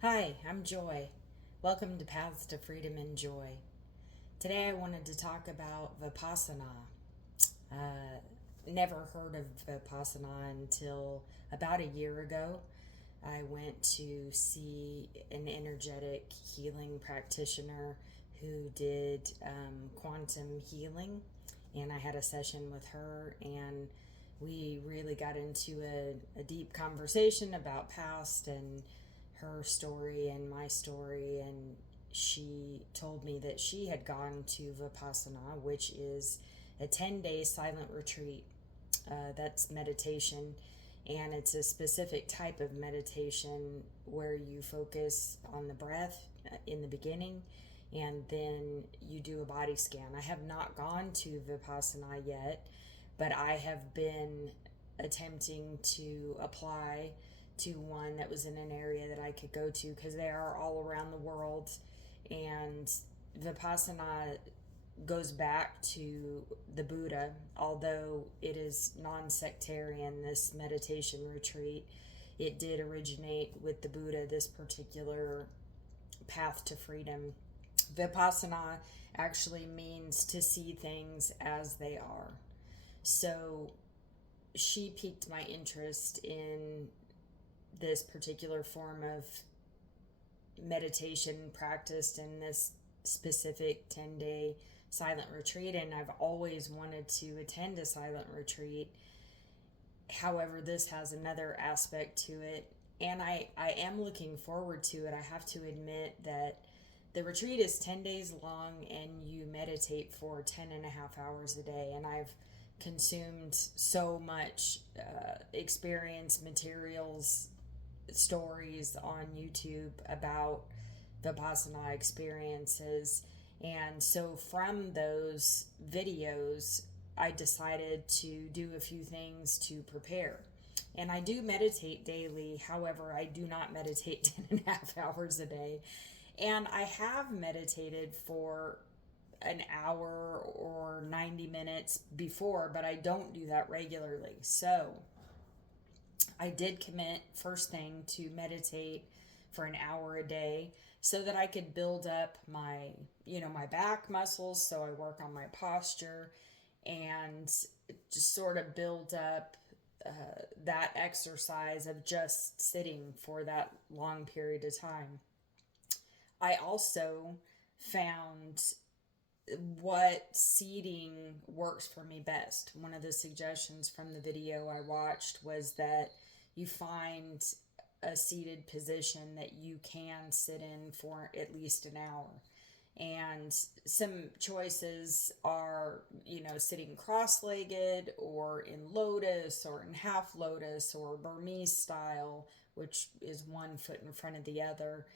Hi, I'm Joy. Welcome to Paths to Freedom and Joy. Today I wanted to talk about Vipassana. Uh, Never heard of Vipassana until about a year ago. I went to see an energetic healing practitioner who did quantum healing, and I had a session with her, and we really got into a deep conversation about past and her story and my story. And she told me that she had gone to Vipassana, which is a 10-day silent retreat. That's meditation, and it's a specific type of meditation where you focus on the breath in the beginning, and then you do a body scan. I have not gone to Vipassana yet, but I have been attempting to apply to one that was in an area that I could go to, because they are all around the world. And Vipassana goes back to the Buddha, although it is non sectarian, this meditation retreat. It did originate with the Buddha, this particular path to freedom. Vipassana actually means to see things as they are. So she piqued my interest in this particular form of meditation practiced in this specific 10-day silent retreat, and I've always wanted to attend a silent retreat. However, this has another aspect to it, and I am looking forward to it. I have to admit that the retreat is 10 days long, and you meditate for 10 and a half hours a day. And I've consumed so much experience, materials, stories on YouTube about Vipassana experiences. And so from those videos, I decided to do a few things to prepare. And I do meditate daily. However, I do not meditate 10 and a half hours a day. And I have meditated for an hour or 90 minutes before, but I don't do that regularly. So I did commit first thing to meditate for an hour a day so that I could build up my back muscles. So I work on my posture and just sort of build up that exercise of just sitting for that long period of time. I also found what seating works for me best. One of the suggestions from the video I watched was that you find a seated position that you can sit in for at least an hour. And some choices are, sitting cross legged or in lotus or in half lotus or Burmese style, which is one foot in front of the other.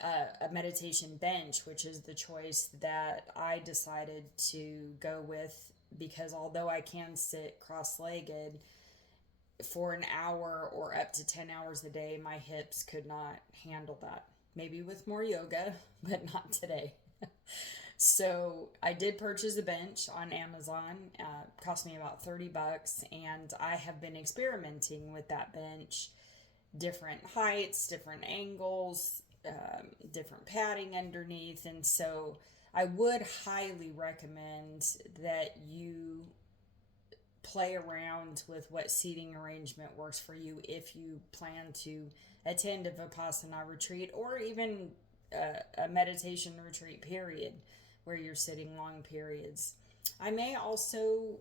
A meditation bench, which is the choice that I decided to go with, because although I can sit cross legged for an hour or up to 10 hours a day, my hips could not handle that. Maybe with more yoga, but not today. So I did purchase a bench on Amazon. Cost me about $30, and I have been experimenting with that bench, different heights, different angles, different padding underneath. And so I would highly recommend that you play around with what seating arrangement works for you if you plan to attend a Vipassana retreat, or even a meditation retreat period where you're sitting long periods. I may also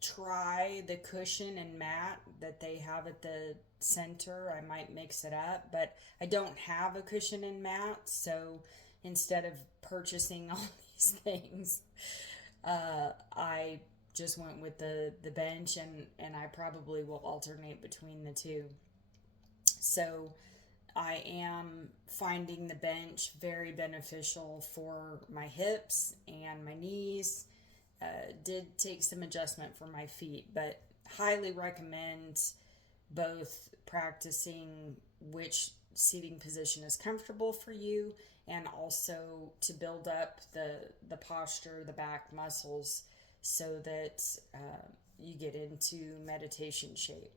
try the cushion and mat that they have at the center. I might mix it up, but I don't have a cushion and mat, so instead of purchasing all these things, I just went with the bench, and I probably will alternate between the two. So I am finding the bench very beneficial for my hips and my knees. Did take some adjustment for my feet, but highly recommend both practicing which seating position is comfortable for you, and also to build up the posture, the back muscles, so that you get into meditation shape.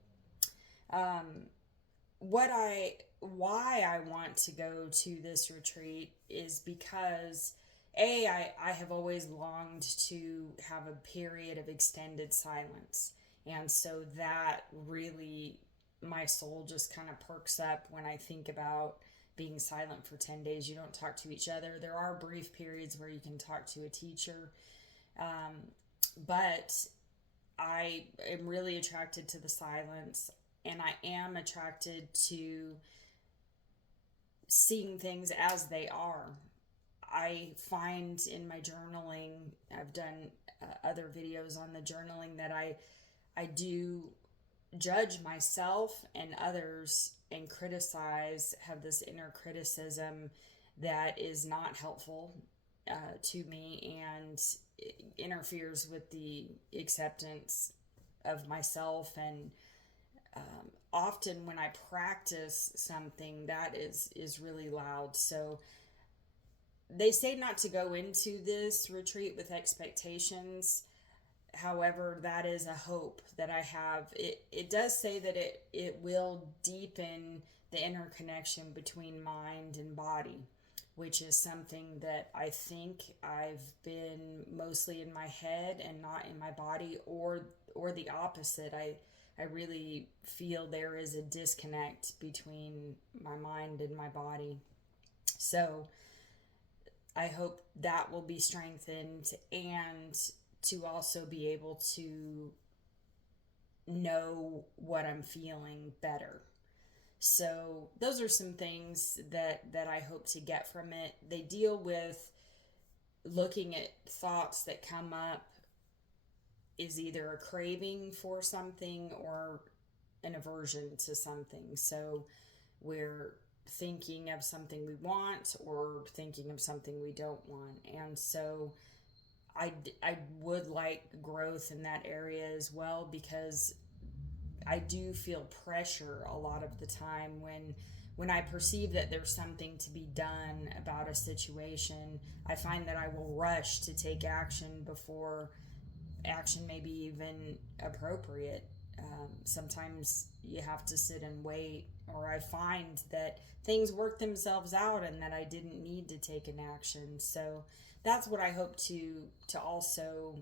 why I want to go to this retreat is because I have always longed to have a period of extended silence. And so that really, my soul just kind of perks up when I think about being silent for 10 days. You don't talk to each other. There are brief periods where you can talk to a teacher. But I am really attracted to the silence, and I am attracted to seeing things as they are. I find in my journaling, I've done other videos on the journaling, that I do judge myself and others and criticize, have this inner criticism that is not helpful to me, and interferes with the acceptance of myself. And often when I practice something, that is really loud. So they say not to go into this retreat with expectations. However, that is a hope that I have. It does say that it will deepen the interconnection between mind and body, which is something that I think I've been mostly in my head and not in my body, or the opposite. I really feel there is a disconnect between my mind and my body. So I hope that will be strengthened, and to also be able to know what I'm feeling better. So those are some things that I hope to get from it. They deal with looking at thoughts that come up is either a craving for something or an aversion to something. So we're thinking of something we want or thinking of something we don't want. And so I would like growth in that area as well, because I do feel pressure a lot of the time when I perceive that there's something to be done about a situation. I find that I will rush to take action before action may be even appropriate. Sometimes you have to sit and wait, or I find that things work themselves out and that I didn't need to take an action. So that's what I hope to also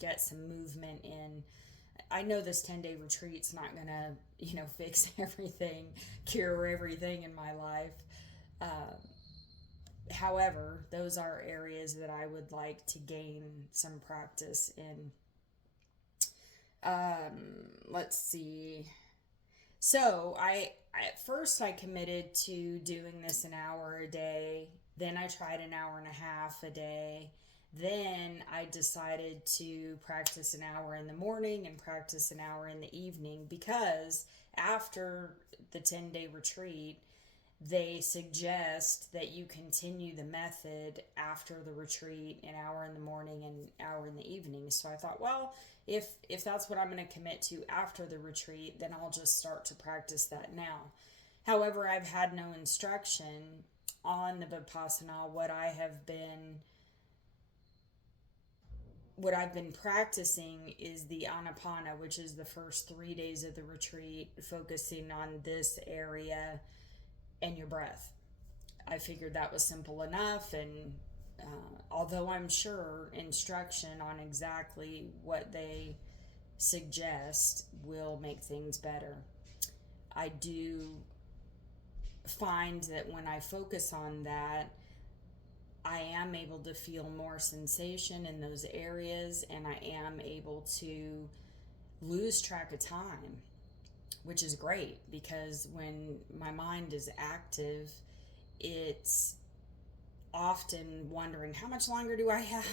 get some movement in. I know this 10-day retreat's not gonna, fix everything, cure everything in my life. However, those are areas that I would like to gain some practice in. Let's see. So at first I committed to doing this an hour a day. Then I tried an hour and a half a day. Then I decided to practice an hour in the morning and practice an hour in the evening, because after the 10-day retreat, they suggest that you continue the method after the retreat, an hour in the morning and an hour in the evening. So I thought, well, if that's what I'm going to commit to after the retreat, then I'll just start to practice that now. However, I've had no instruction on the Vipassana. What I've been practicing is the anapana, which is the first 3 days of the retreat, focusing on this area and your breath. I figured that was simple enough, and although I'm sure instruction on exactly what they suggest will make things better, I do find that when I focus on that, I am able to feel more sensation in those areas, and I am able to lose track of time, which is great, because when my mind is active, it's often wondering, how much longer do I have?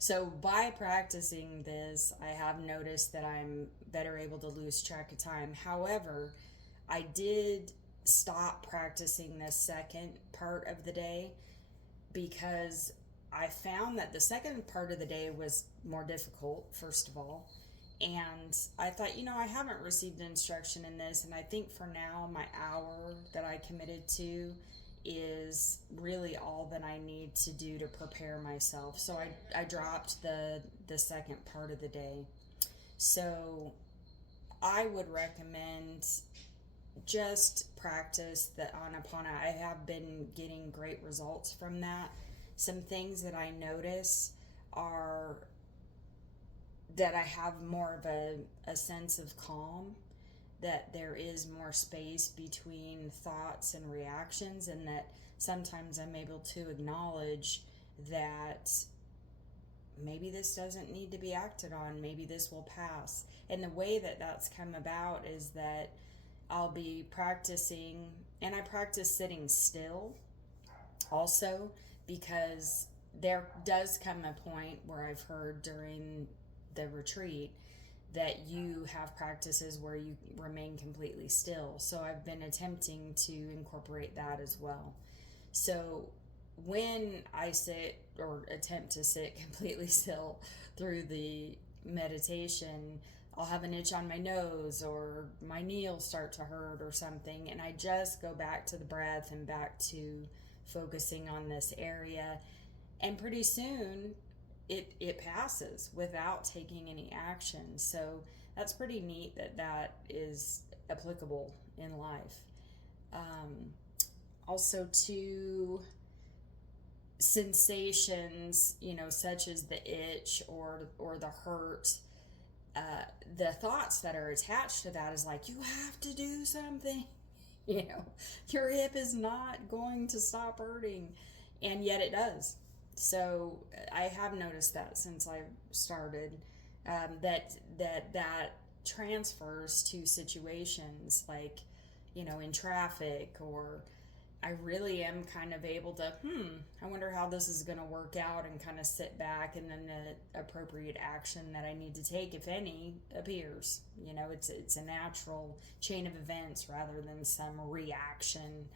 So by practicing this, I have noticed that I'm better able to lose track of time. However, I did stop practicing the second part of the day, because I found that the second part of the day was more difficult, first of all. And I thought, I haven't received instruction in this, and I think for now my hour that I committed to is really all that I need to do to prepare myself. So I dropped the second part of the day. So I would recommend just practice the anapana. I have been getting great results from that. Some things that I notice are that I have more of a sense of calm, that there is more space between thoughts and reactions, and that sometimes I'm able to acknowledge that maybe this doesn't need to be acted on, maybe this will pass. And the way that that's come about is that I'll be practicing, and I practice sitting still also, because there does come a point where I've heard during the retreat that you have practices where you remain completely still. So I've been attempting to incorporate that as well. So when I sit or attempt to sit completely still through the meditation, I'll have an itch on my nose or my knee will start to hurt or something, and I just go back to the breath and back to focusing on this area, and pretty soon it passes without taking any action. So that's pretty neat that is applicable in life. Also, to sensations, such as the itch or the hurt, the thoughts that are attached to that is like, you have to do something. Your hip is not going to stop hurting, and yet it does. So I have noticed that since I started, that transfers to situations like, in traffic, or I really am kind of able to, I wonder how this is going to work out, and kind of sit back, and then the appropriate action that I need to take, if any, appears. It's a natural chain of events rather than some reaction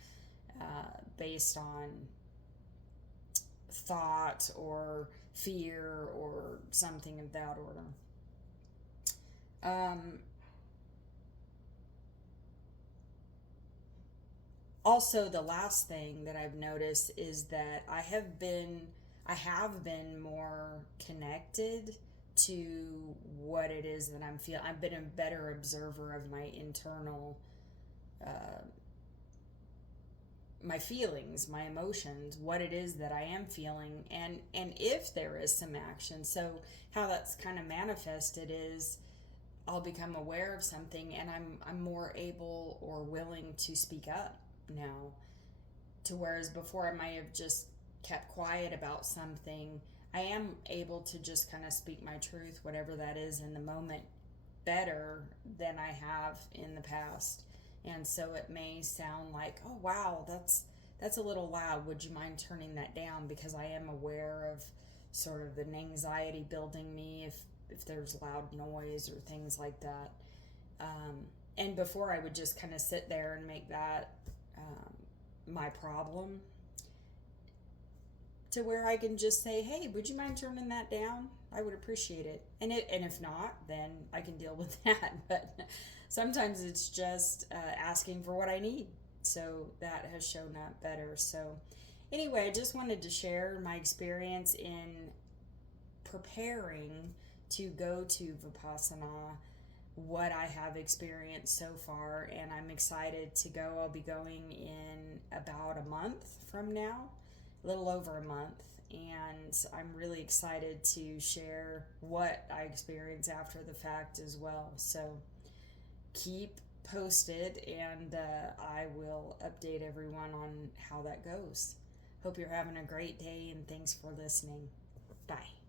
based on thought or fear or something of that order. Also, the last thing that I've noticed is that I have been more connected to what it is that I'm feeling. I've been a better observer of my internal, my feelings, my emotions, what it is that I am feeling, and if there is some action. So how that's kind of manifested is I'll become aware of something, and I'm more able or willing to speak up now, to whereas before I might have just kept quiet about something. I am able to just kind of speak my truth, whatever that is in the moment, better than I have in the past. And so it may sound like, oh wow, that's a little loud, would you mind turning that down? Because I am aware of sort of an anxiety building me if there's loud noise or things like that. And before I would just kind of sit there and make that my problem, to where I can just say, hey, would you mind turning that down? I would appreciate it. And if not, then I can deal with that. But sometimes it's just asking for what I need. So that has shown up better. So anyway, I just wanted to share my experience in preparing to go to Vipassana, what I have experienced so far, and I'm excited to go. I'll be going in about a month from now, a little over a month, and I'm really excited to share what I experience after the fact as well. So keep posted, and I will update everyone on how that goes. Hope you're having a great day, and thanks for listening. Bye.